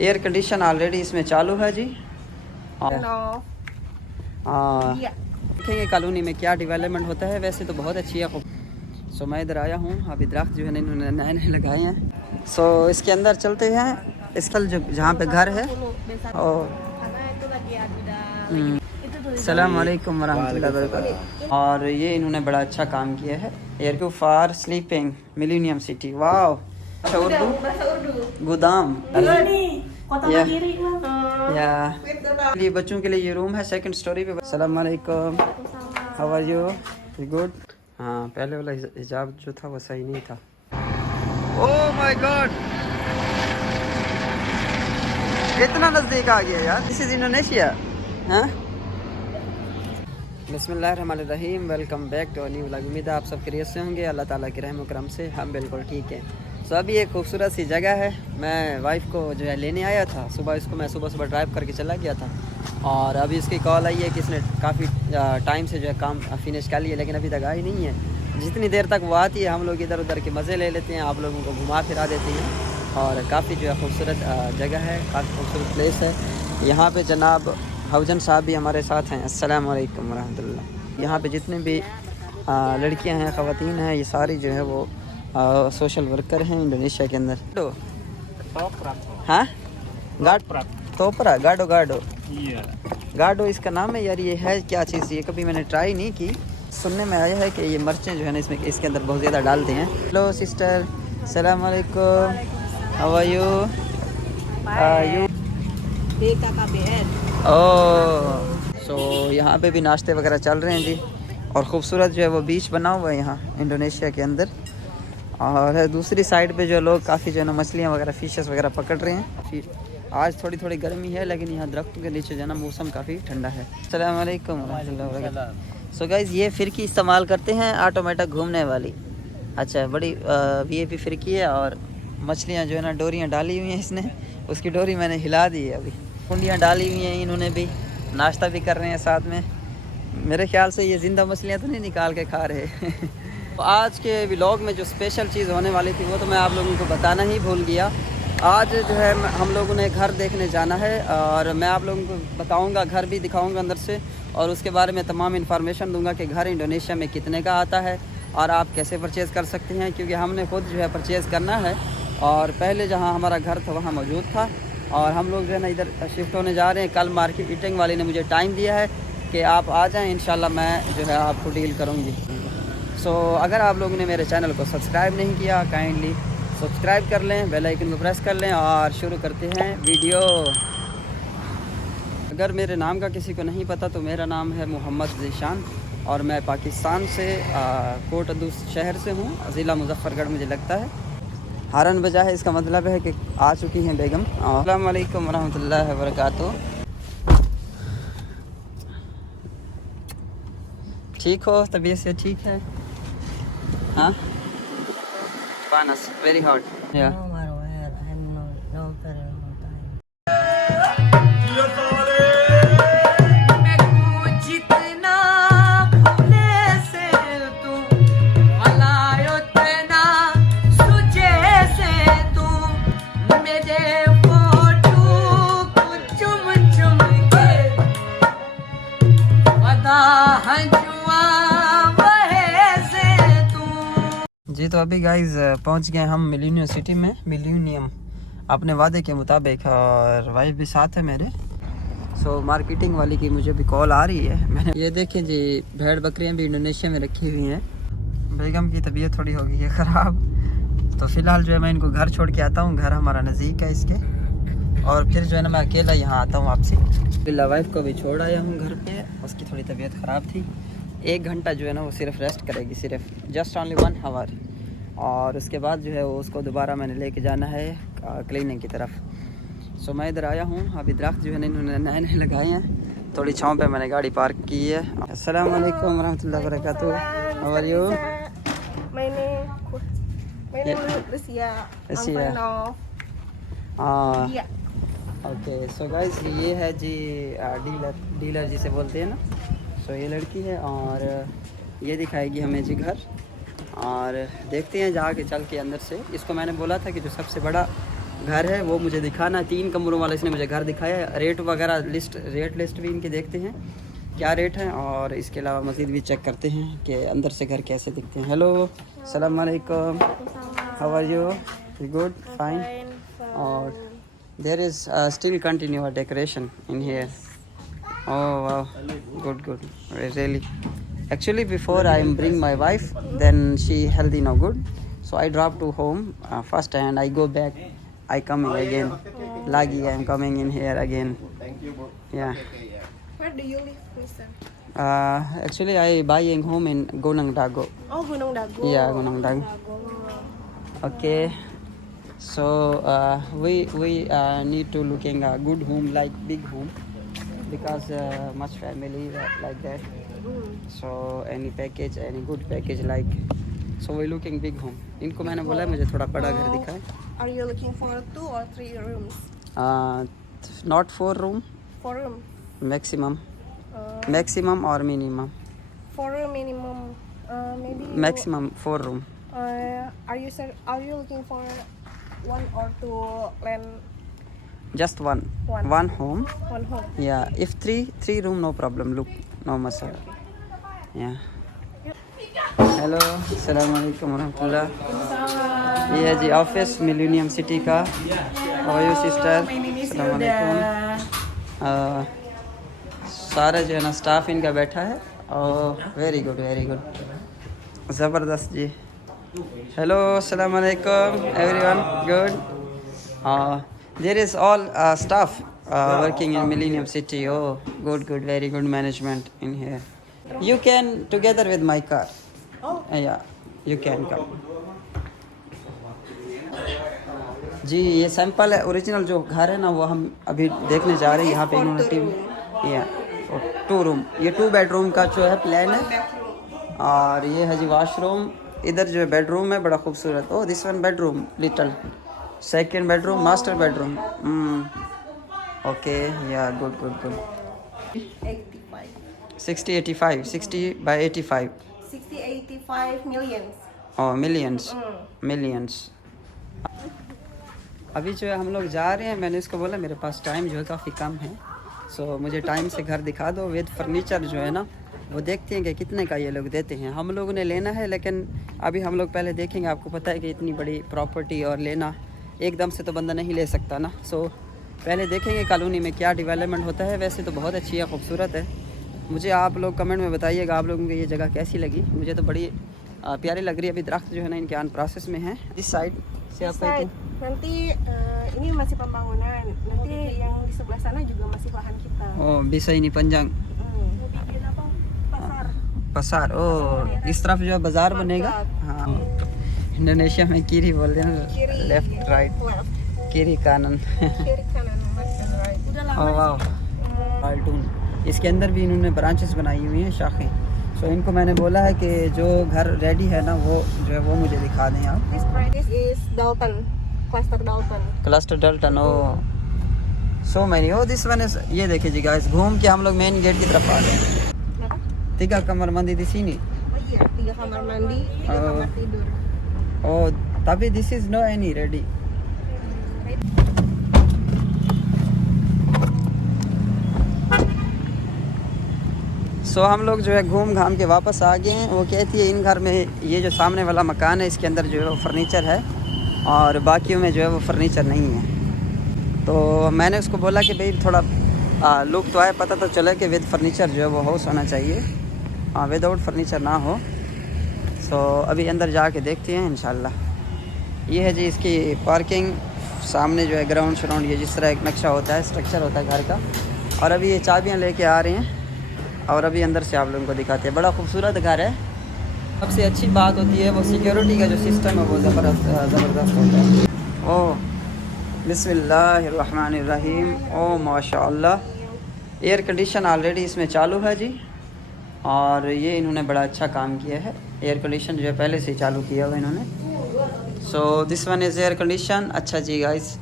Air condition already इसमें चालू है जी। देखेंगे कॉलोनी में क्या डेवलपमेंट होता है। वैसे तो बहुत अच्छी है। सो मैं इधर आया हूँ, अभी दरख्त जो है इन्होंने नए नए लगाए हैं। सो इसके अंदर चलते हैं, स्थल जो जहाँ पे घर है। और अस्सलाम वालेकुम वरहमतुल्लाहि वबरकातुहू। और ये इन्होंने बड़ा अच्छा काम किया है, air Q for sleeping millennium city. वाह, अच्छा उर्दू गोदाम या ये बच्चों के लिए ये रूम है सेकंड स्टोरी पे। अस्सलाम वालेकुम, हाउ आर यू? गुड। हाँ, पहले वाला हिजाब जो था वो सही नहीं था। ओह माय गॉड, इतना नज़दीक आ गया यार। This is Indonesia. हाँ, बिस्मिल्लाहिर्रहमानिर्रहीम, welcome back to new vlog. उम्मीद है आप सब खैरियत से होंगे। अल्लाह ताला के रहम करम से हम बिल्कुल ठीक हैं। सो अभी एक खूबसूरत सी जगह है, मैं वाइफ को जो है लेने आया था सुबह। इसको मैं सुबह ड्राइव करके चला गया था और अभी इसकी कॉल आई है कि इसने काफ़ी टाइम से जो है काम फिनिश कर लिया, लेकिन अभी तक आई नहीं है। जितनी देर तक वो आती है हम लोग इधर उधर के मज़े ले लेते हैं, आप लोगों को घुमा फिरा देते हैं। और काफ़ी जो है खूबसूरत जगह है, काफ़ी खूबसूरत प्लेस है। यहाँ पे जनाब हौजन साहब भी हमारे साथ हैं। अस्सलाम वालेकुम वरहमतुल्लाह। यहाँ पे जितने भी लड़कियाँ हैं, ख़वातीन हैं, ये सारी जो है वो सोशल वर्कर हैं इंडोनेशिया के अंदर। हाँ, तोपरा गाडो गाडो गाडो इसका नाम है यार। ये है क्या चीज़? ये कभी मैंने ट्राई नहीं की। सुनने में आया है कि ये मिर्चें जो है ना इसमें इसके अंदर बहुत ज़्यादा डालते हैं। हेलो सिस्टर, अस्सलाम वालेकुम, how are you? You oh, so यहाँ पे भी नाश्ते वगैरह चल रहे हैं जी। और ख़ूबसूरत जो है वो बीच बना हुआ है यहाँ इंडोनेशिया के अंदर। और दूसरी साइड पे जो लोग काफ़ी जो है ना मछलियाँ वगैरह फिशेस वगैरह पकड़ रहे हैं। फिर आज थोड़ी गर्मी है, लेकिन यहाँ दरख्तों के नीचे जो है ना मौसम काफ़ी ठंडा है। अस्सलाम वालेकुम रहमतुल्लाहि व बरकातुहू। सो गाइज़, ये फ़िरकी इस्तेमाल करते हैं ऑटोमेटिक घूमने वाली। अच्छा, बड़ी VIP फ़िरकी है। और मछलियाँ जो है ना डोरियाँ डाली हुई हैं इसने, उसकी डोरी मैंने हिला दी है। अभी कुंडियाँ डाली हुई हैं इन्होंने भी, नाश्ता भी कर रहे हैं साथ में। मेरे ख्याल से ये ज़िंदा मछलियाँ तो नहीं निकाल के खा रहे। तो आज के व्लॉग में जो स्पेशल चीज़ होने वाली थी वो तो मैं आप लोगों को बताना ही भूल गया। आज जो है हम लोगों ने घर देखने जाना है और मैं आप लोगों को बताऊंगा, घर भी दिखाऊंगा अंदर से, और उसके बारे में तमाम इन्फॉर्मेशन दूंगा कि घर इंडोनेशिया में कितने का आता है और आप कैसे परचेज़ कर सकते हैं। क्योंकि हमने खुद जो है परचेज़ करना है और पहले जहाँ हमारा घर था वहाँ मौजूद था और हम लोग जो है ना इधर शिफ्ट होने जा रहे हैं। कल मार्केटिंग वाले ने मुझे टाइम दिया है कि आप आ जाएँ, इंशाल्लाह मैं जो है आपको डील करूँगी। सो अगर आप लोगों ने मेरे चैनल को सब्सक्राइब नहीं किया, काइंडली सब्सक्राइब कर लें, बेल आइकन को प्रेस कर लें और शुरू करते हैं वीडियो। अगर मेरे नाम का किसी को नहीं पता तो मेरा नाम है मोहम्मद ज़ीशान और मैं पाकिस्तान से कोट अदूस शहर से हूँ, ज़िला मुजफ्फरगढ़ मुझे लगता है। हारन बजा है, इसका मतलब है कि आ चुकी हैं बेगम। अस्सलाम वालेकुम वरहमतुल्लाहि वबरकातुहू। ठीक हो? तबीयत से ठीक है? हाँ, पानस वेरी हॉट या जी। तो अभी गाइज पहुंच गए हम मिलेनियम सिटी में, मिलेनियम अपने वादे के मुताबिक, और वाइफ भी साथ है मेरे। सो मार्केटिंग वाली की मुझे भी कॉल आ रही है। मैंने ये देखें जी, भेड़ बकरियां भी इंडोनेशिया में रखी हुई हैं। बेगम की तबीयत थोड़ी हो गई है ख़राब, तो फ़िलहाल जो है मैं इनको घर छोड़ के आता हूँ। घर हमारा नज़दीक है इसके, और फिर जो है ना मैं अकेला यहाँ आता हूँ वापसी। फिलहाल वाइफ को भी छोड़ आया हूँ घर पे, उसकी थोड़ी तबीयत ख़राब थी। 1 घंटा जो है ना वो सिर्फ रेस्ट करेगी, सिर्फ जस्ट ओनली 1 आवर। और उसके बाद जो है वो उसको दोबारा मैंने लेके जाना है क्लिनिक की तरफ। सो मैं इधर आया हूँ, अभी दरख्त जो है ना इन्होंने नए नए लगाए हैं। थोड़ी छाँव पे मैंने गाड़ी पार्क की है। अस्सलाम वालेकुम वरहमतुल्लाहि वबरकातुहू, how are you? Okay. So guys, ये है जी डीलर जिसे बोलते हैं ना। सो ये लड़की है और ये दिखाएगी हमें जी घर, और देखते हैं जाके चल के अंदर से। इसको मैंने बोला था कि जो सबसे बड़ा घर है वो मुझे दिखाना है। 3 कमरों वाला इसने मुझे घर दिखाया है। रेट वगैरह रेट लिस्ट भी इनके देखते हैं क्या रेट है, और इसके अलावा मज़ीद भी चेक करते हैं कि अंदर से घर कैसे दिखते हैं। हेलो, अस्सलाम वालेकुम, how are you? Good, fine. और there is still continue decoration in here. Oh वाह, good good, really. Actually, before I bring my wife, then she healthy now good. So I drop to home first, and I go back. I coming again. Lagi, I am coming in here again. Yeah. Where do you live, Mister? Actually, I buying home in Gunung Dago. Oh, Gunung Dago. Yeah, Gunung Dago. Okay. So we need to looking a good home, like big home, because much family like that. So any package, any good package like, so we looking big home. इनको मैंने बोला मुझे थोड़ा बड़ा घर दिखाए। Are you looking for 2 or 3 rooms? Not 4 room, 4 room. maximum or minimum? 4 room minimum. Maybe. Maximum 4 room. Are you looking for 1 or 2 land? Just one. One. One home. 1 home. Yeah. If three room, no problem. Look, no masala. Yeah. Hello, अस्सलाम वालेकुम रहमतुल्लाह। ये है जी office Millennium City का। How are you sister? अस्सलाम वालेकुम। सारा जो है ना स्टाफ इनका बैठा है। और वेरी गुड, वेरी गुड, ज़बरदस्त जी। हेलो, अस्सलाम वालेकुम everyone, good. There is all staff working in Millennium City. Oh, good, good, very good management in here. You can together with my car. Oh. Yeah, you can come. जी ये sample है, original जो घर है ना वो हम अभी देखने जा रहे हैं। यहाँ पे इन्होंने टीवी, या 2 रूम, ये 2 बेडरूम का जो है प्लान है। और ये है जी वॉशरूम। इधर जो है बेडरूम है बड़ा खूबसूरत। Oh this one bedroom, little second bedroom, master bedroom. Okay, yeah good good good. 85. 60 by 85। 85 millions. Oh millions, millions. अभी जो है हम लोग जा रहे हैं। मैंने इसको बोला मेरे पास टाइम जो है काफ़ी कम है, सो मुझे टाइम से घर दिखा दो विद फर्नीचर जो है ना, वो देखते हैं कि कितने का ये लोग देते हैं। हम लोगों ने लेना है, लेकिन अभी हम लोग पहले देखेंगे। आपको पता है कि इतनी बड़ी प्रॉपर्टी और लेना एकदम से तो बंदा नहीं ले सकता ना। सो पहले देखेंगे कॉलोनी में क्या डेवलपमेंट होता है। वैसे तो बहुत अच्छी है, खूबसूरत है। मुझे आप लोग कमेंट में बताइएगा आप लोगों को ये जगह कैसी लगी। मुझे तो बड़ी प्यारी लग रही है। अभी दरख्त जो है ना इनके ऑन प्रोसेस में है। इस साइड से apa itu? Nanti ini masih pembangunan. Nanti yang di sebelah sana juga masih lahan kita. Oh bisa ini panjang. Bikin apa? Pasar. pasar। oh इस तरफ जो है बाजार बनेगा। हाँ, इंडोनेशिया में कीरी बोलते हैं, लेफ्ट राइट, कीरी कानन। Kiri kanan, left and right. Udah lama. ओह वाह, कार्टून। इसके अंदर भी इन्होंने ब्रांचेस बनाई हुई हैं, शाखें। सो इनको मैंने बोला है कि जो घर रेडी है ना वो जो है वो मुझे दिखा दें आप। This is Dalton, cluster Dalton. Cluster Dalton. Oh so many. Oh this one is, ये देखिए जी गाइस, घूम के हम लोग मेन गेट की तरफ आ गए हैं। Kenapa? 3 kamar mandi di sini। Oh iya, 3 kamar mandi, 3 kamar tidur. Oh tapi this is no any ready। सो हम लोग जो है घूम घाम के वापस आ गए हैं। वो कहती है इन घर में ये जो सामने वाला मकान है इसके अंदर जो है वो फर्नीचर है और बाकियों में जो है वो फर्नीचर नहीं है। तो मैंने उसको बोला कि भाई थोड़ा लुक तो आए, पता तो चले कि विद फर्नीचर जो है वो हाउस होना चाहिए, विदाउट फर्नीचर ना हो। सो अभी अंदर जाके देखते हैं इंशाल्लाह। ये है जी इसकी पार्किंग, सामने जो है ग्राउंड श्राउंड, ये जिस तरह एक नक्शा होता है, स्ट्रक्चर होता है घर का। और अभी ये चाबियाँ लेके आ रहे हैं और अभी अंदर से आप लोगों को दिखाते हैं। बड़ा खूबसूरत घर है। सबसे अच्छी बात होती है वो सिक्योरिटी का जो सिस्टम है वो ज़बरदस्त होता है। ओह बिस्मिल्लाहिर्रहमानिर्रहीम। ओह माशाअल्लाह। एयर कंडीशन ऑलरेडी इसमें चालू है जी, और ये इन्होंने बड़ा अच्छा काम किया है। एयर कंडीशन जो है पहले से ही चालू किया हुआ इन्होंने। So this one is air condition. अच्छा जी गाइस,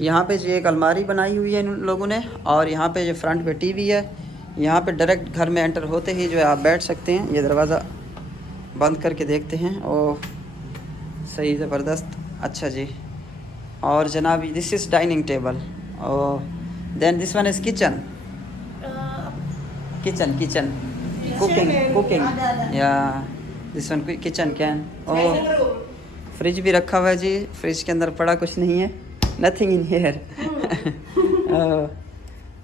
यहाँ पे जो एक अलमारी बनाई हुई है इन लोगों ने, और यहाँ पे जो फ्रंट पे टीवी है। यहाँ पे डायरेक्ट घर में एंटर होते ही जो है आप बैठ सकते हैं। ये दरवाज़ा बंद करके देखते हैं। ओह सही, ज़बरदस्त। अच्छा जी, और जनाब दिस इज़ डाइनिंग टेबल और then this one is kitchen kitchen kitchen cooking या दिस वन किचन कैन और फ्रिज भी रखा हुआ है जी। फ्रिज के अंदर पड़ा कुछ नहीं है, nothing in here.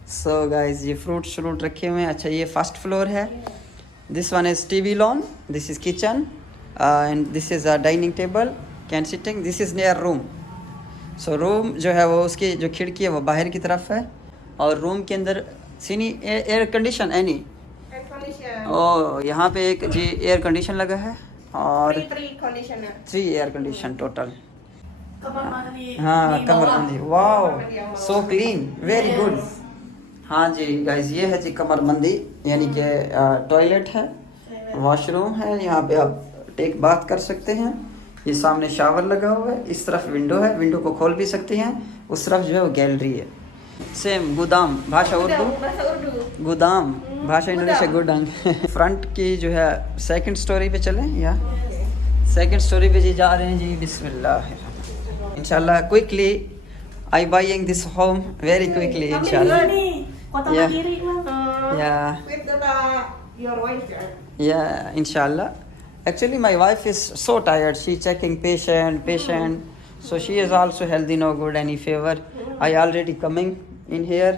So guys ये फ्रूट रखे हुए हैं। अच्छा ये फर्स्ट फ्लोर है। This one is TV lawn, this is kitchen and this is a dining table can sitting, this is near room. So room जो है वो उसकी जो खिड़की है वो बाहर की तरफ है और रूम के अंदर सीनी एयर कंडीशन एनी ओ यहाँ पे एक जी एयर कंडीशन लगा है और 3 एयर कंडीशन टोटल। हाँ कमरबंदी, वाह सो क्लीन वेरी गुड। हाँ जी गाइस ये है जी कमरबंदी यानी कि टॉयलेट है, वॉशरूम है, यहाँ पे आप टेक बात कर सकते हैं। ये सामने शावर लगा हुआ है, इस तरफ विंडो है, विंडो को खोल भी सकते हैं, उस तरफ जो है वो गैलरी है। सेम गुदाम भाषा उर्दू, गुदाम भाषा इंडोनेशिया गुदाम। फ्रंट की जो है सेकंड स्टोरी पे चलें या सेकंड स्टोरी पे जी जा रहे हैं जी। बिस्मिल्लाह इंशाल्लाह quickly I buying this home very quickly इंशाल्लाह। या इंशाल्लाह। Actually, my wife is so tired. She's checking patient. So she is also healthy, no good, any fever. I already coming in here.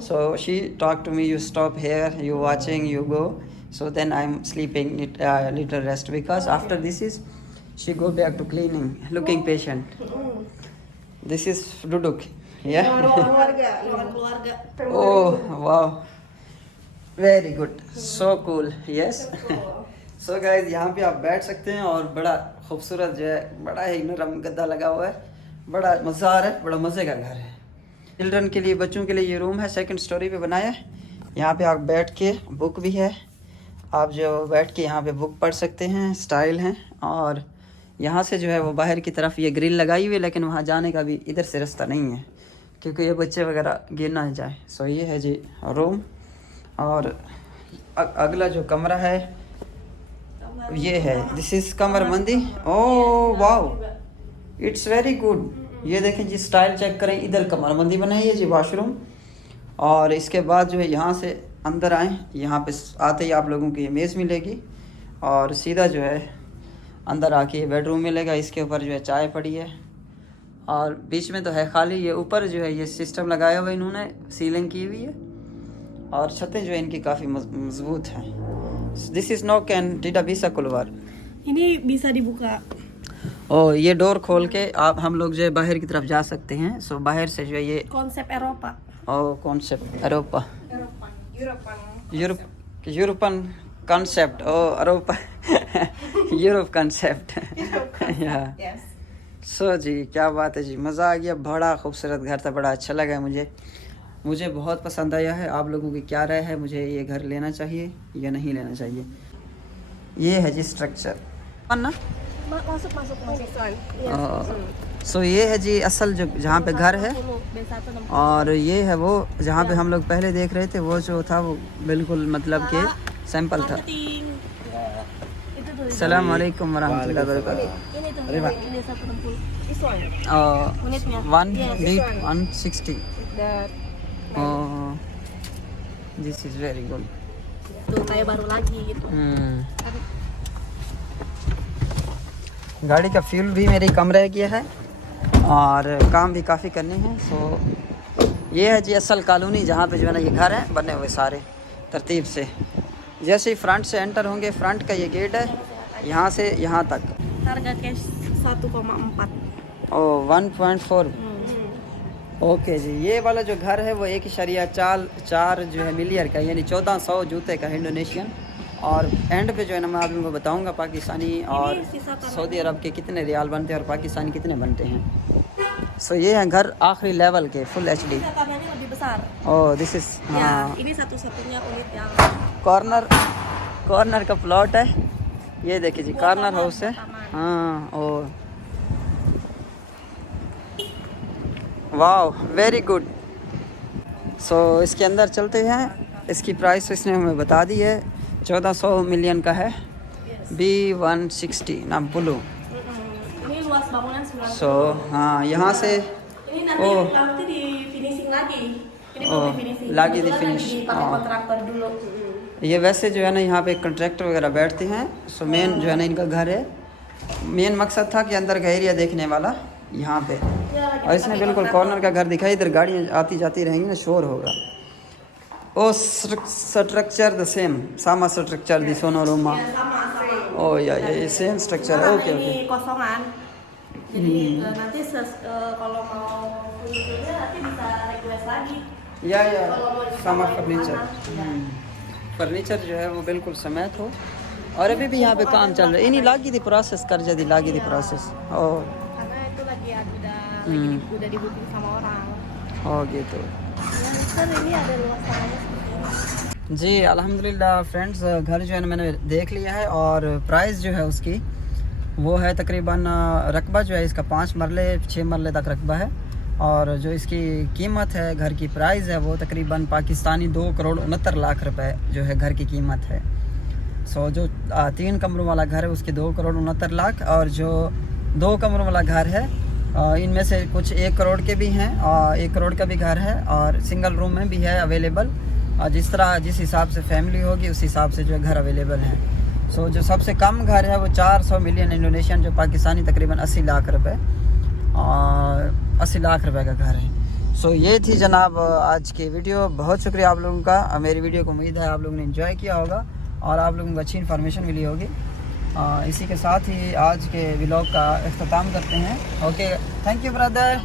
So she talked to me, you stop here, you watching, you go. So then I'm sleeping, little rest because after this is, she go back to cleaning, looking patient. This is Duduk. Yeah. Oh, wow. Very good. So cool. Yes. So guys यहाँ पे आप बैठ सकते हैं और बड़ा खूबसूरत जो है बड़ा ही नरम गद्दा लगा हुआ है, बड़ा मज़ा आ रहा है, बड़ा मज़े का घर है। चिल्ड्रन के लिए, बच्चों के लिए ये रूम है, सेकंड स्टोरी पे बनाया है। यहाँ पे आप बैठ के बुक भी है, आप जो बैठ के यहाँ पे बुक पढ़ सकते हैं, स्टाइल हैं। और यहाँ से जो है वो बाहर की तरफ ये ग्रिल लगाई हुई है, लेकिन वहाँ जाने का भी इधर से रास्ता नहीं है क्योंकि ये बच्चे वगैरह गिर ना जाए। सो ये है जी रूम। और अगला जो कमरा है ये है, दिस इज़ कमरबंदी। Oh wow it's very good. ये देखें जी स्टाइल चेक करें, इधर कमरबंदी बनाई है जी वॉशरूम। और इसके बाद जो है यहाँ से अंदर आएँ, यहाँ पे आते ही आप लोगों को ये मेज़ मिलेगी और सीधा जो है अंदर आके ये बेडरूम मिलेगा। इसके ऊपर जो है चाय पड़ी है और बीच में तो है खाली। ये ऊपर जो है ये सिस्टम लगाया हुआ इन्होंने, सीलिंग की हुई है और छतें जो है इनकी काफ़ी मजबूत हैं। This is knock and tidak bisa keluar. Ini bisa dibuka. Oh ये डोर खोल के आप हम लोग जो है बाहर की तरफ जा सकते हैं। सो बाहर से जो है ये Konsep Eropa. Oh कॉन्सेप्ट एरोपा, यूरोपन कॉन्सेप्ट। ओ एरोपा यूरोप कॉन्सेप्ट। सो जी क्या बात है जी, मज़ा आ गया। बड़ा खूबसूरत घर था, बड़ा अच्छा लगा मुझे बहुत पसंद आया है। आप लोगों की क्या राय है, मुझे ये घर लेना चाहिए या नहीं लेना चाहिए? ये है जी स्ट्रक्चर ना। सो ये है जी असल जो जहाँ पे घर है और ये है वो जहाँ पे हम लोग पहले देख रहे थे, वो जो था वो बिल्कुल मतलब कि सैंपल था। अस्सलाम वालेकुम वरहमतुल्लाहि वबरकातुहू। 160। Oh, this is very good. Tuh kayak baru lagi gitu. गाड़ी का फ्यूल भी मेरी कम रह गया है और काम भी काफ़ी करने हैं। सो ये है जी असल कॉलोनी जहाँ पे जो है ना ये घर है बने हुए सारे तरतीब से। जैसे ही फ्रंट से एंटर होंगे, फ्रंट का ये गेट है, यहाँ से यहाँ तक। Harga cash 1,4. ओह 1.4। ओके जी, ये वाला जो घर है वो 1.4 जो है मिलियन का, यानी 1400 जूते का इंडोनेशियन। और एंड पे जो है ना मैं आप लोगों को बताऊंगा पाकिस्तानी और सऊदी अरब के कितने रियाल बनते हैं और पाकिस्तानी कितने बनते हैं। सो ये है घर आखिरी लेवल के full HD। Oh this is हाँ Ini satu-satunya unit yang corner का प्लॉट है। ये देखिए जी कॉर्नर हाउस है। हाँ ओह वाह वेरी गुड। सो इसके अंदर चलते हैं। इसकी प्राइस इसने हमें बता दी है, 1400 मिलियन का है, B160 ना ब्लू। ini luas bangunan 90. सो हाँ यहाँ से Ini nanti di finishing lagi. Ini belum di finishing. lagi di Kebetulan finish. dipakai kontraktor dulu. ये वैसे जो है ना यहाँ पे कंट्रैक्टर वगैरह बैठते हैं। सो मेन जो है ना इनका घर है, मेन मकसद था कि अंदर का एरिया देखने वाला यहाँ पे, और इसने बिल्कुल कॉर्नर का घर दिखाई, इधर गाड़ियाँ आती जाती रहेंगी ना, शोर होगा। Oh structure the same, sama structure di sono rumah. Ya sama sama. Oh ya ya same structure. Karena Oke oke. ini kosongan. Jadi nanti kalau mau furniturnya nanti bisa request lagi. या या Kalau mau di sama kamar furniture. mana, furniture जो है वो बिल्कुल समेत हो, और अभी भी यहाँ पे काम चल रहा है। इन्हीं lagi di proses kerja di lagi di proses। Oh karena itu lagi udah di booking sama orang. oh gitu। Ya, Mister, ini ada luas tanahnya seperti ini. जी अल्हम्दुलिल्लाह फ्रेंड्स, घर जो है ना मैंने देख लिया है, और प्राइस जो है उसकी वो है तकरीबन, रकबा जो है इसका 5 मरले 6 मरले तक रकबा है, और जो इसकी कीमत है, घर की प्राइस है, वो तकरीबन पाकिस्तानी 2,69,00,000 रुपए जो है घर की कीमत है। सो जो 3 कमरों वाला घर है उसके 2,69,00,000, और जो 2 कमरों वाला घर है इनमें से कुछ 1 करोड़ के भी हैं, और 1 करोड़ का भी घर है, और सिंगल रूम में भी है अवेलेबल। और जिस हिसाब से फैमिली होगी उस हिसाब से जो घर अवेलेबल है। सो जो सबसे कम घर है वो 400 मिलियन इंडोनेशियन, जो पाकिस्तानी तकरीबन 80 लाख रुपए, और 80 लाख रुपए का घर है। सो ये थी जनाब आज की वीडियो। बहुत शुक्रिया आप लोगों का। मेरी वीडियो को उम्मीद है आप लोगों ने एंजॉय किया होगा, और आप लोगों को अच्छी इन्फॉर्मेशन मिली होगी। इसी के साथ ही आज के व्लॉग का अख्ताम करते हैं। Okay, thank you brother.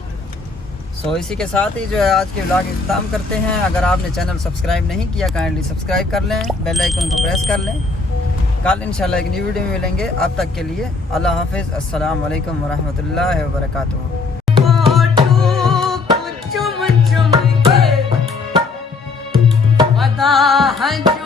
So इसी के साथ ही जो है आज के व्लॉग अख्ताम करते हैं। अगर आपने चैनल सब्सक्राइब नहीं किया, काइंडली सब्सक्राइब कर लें, बेल आइकन को प्रेस कर लें। कल इंशाल्लाह एक न्यू वीडियो में मिलेंगे। अब तक के लिए अल्लाह हाफिज़, अस्सलाम वालेकुम वरहमतुल्लाहि वबरकातुहू। चुम चुम के